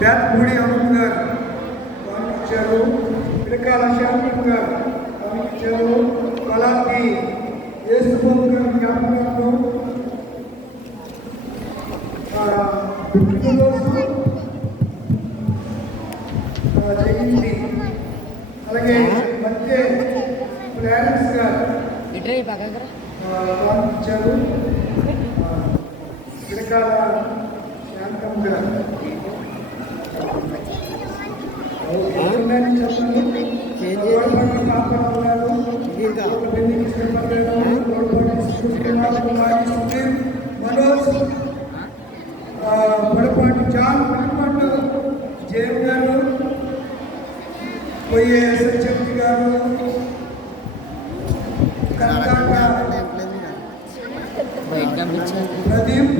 బేతపూడి అమ్మ గారు పంపించారు పిలకాల శ్యామం గారు పంపించారు యేసుబాబు గారి జ్ఞాపకంలో అలాగే మధ్య గారు పంపించారు పిలకాల శాంతం గారు ఉందని చెప్పండి గోడపాటి పాపరావు గారు పెళ్ళి కృష్ణపతి గారు గోడపాటి సుకుమార్ కుమారి సుధీర్ మనోజ్ పొడపాటి జాన్ పొడపాటు జయం గారు పోయే సత్యవతి గారు కర్ణాటక ప్రదీప్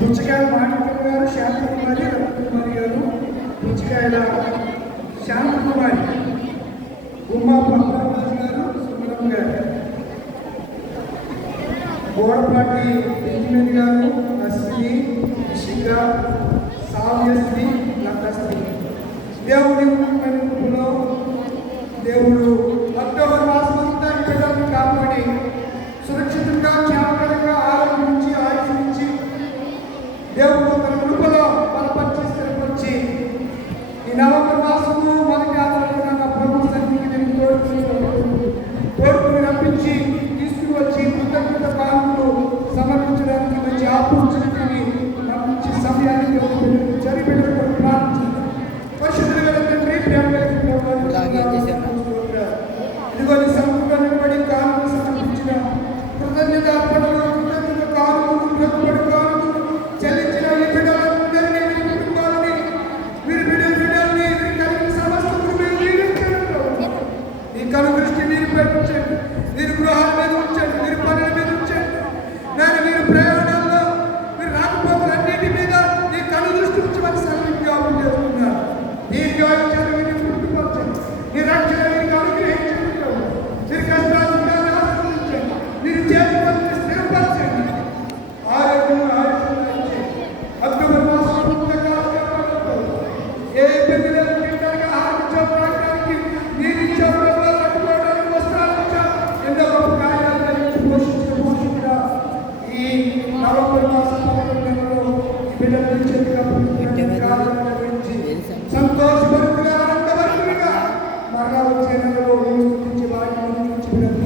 పుచ్చకాయల మాణిక్యం గారు శాంతకుమారి రవికుమారి గారు. పుచ్చకాయల శాంతకుమారి ఉమా పద్మరాజు గారు సుమరం గారు. గోడపాటి బెంజమిన్ గారు అశ్విని ఇషిక సావ్యశ్రీ లతశ్రీ. దేవుడి కృపలో దేవుడు అక్టోబర్ మాసం అంతా ఈ బిడ్డలను కాపాడి సురక్షితంగా Deu para ela. దినంలో మేము గుర్తించి వాటి నుంచి